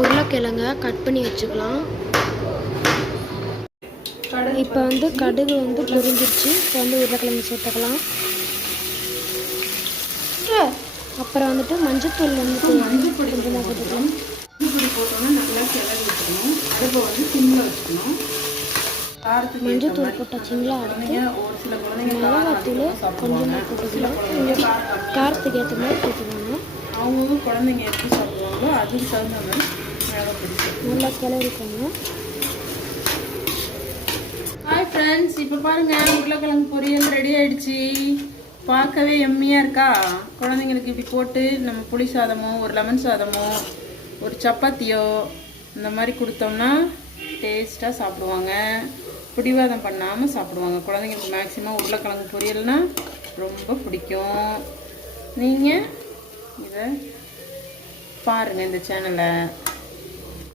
உருளைக்கிழங்க கட் பண்ணி வச்சுக்கலாம். இப்போ கடுகு பொரிஞ்சிருச்சு. இப்போ உருளைக்கிழங்கு சேர்த்துக்கலாம். அப்புறம் மஞ்சத்தூள் கொஞ்சமாக போட்டுக்கலாம். மஞ்சள் போட்டோன்னா நல்லா கிளறி வச்சுக்கணும். அடுப்பை சிம்மில் வச்சுக்கணும். மஞ்சத்தூள் போட்டாச்சுங்களா? அடுத்து மிளகாத்தூள் கொஞ்சமாக போட்டுக்கலாம். காரத்துக்கு ஏற்ற மாதிரி போட்டுக்கோங்க. அவங்க குழந்தைங்க எப்படி சாப்பிடுவாங்களோ அதுக்கு தகுந்த மாதிரி நல்லா கிளறிக்கோங்க. ஹாய் ஃப்ரெண்ட்ஸ், இப்போ பாருங்கள் உருளைக்கிழங்கு பொரியல் ரெடி ஆகிடுச்சு. பார்க்கவே எம்மியாக இருக்கா? குழந்தைங்களுக்கு இப்படி போட்டு நம்ம புளி சாதமோ ஒரு லெமன் சாதமோ ஒரு சப்பாத்தியோ இந்த மாதிரி கொடுத்தோம்னா டேஸ்ட்டாக சாப்பிடுவாங்க. பிடிவாதம் பண்ணாமல் சாப்பிடுவாங்க. குழந்தைங்களுக்கு மேக்ஸிமம் உருளைக்கிழங்கு பொரியல்னால் ரொம்ப பிடிக்கும். நீங்கள் இதை பாருங்கள் இந்த சேனலை.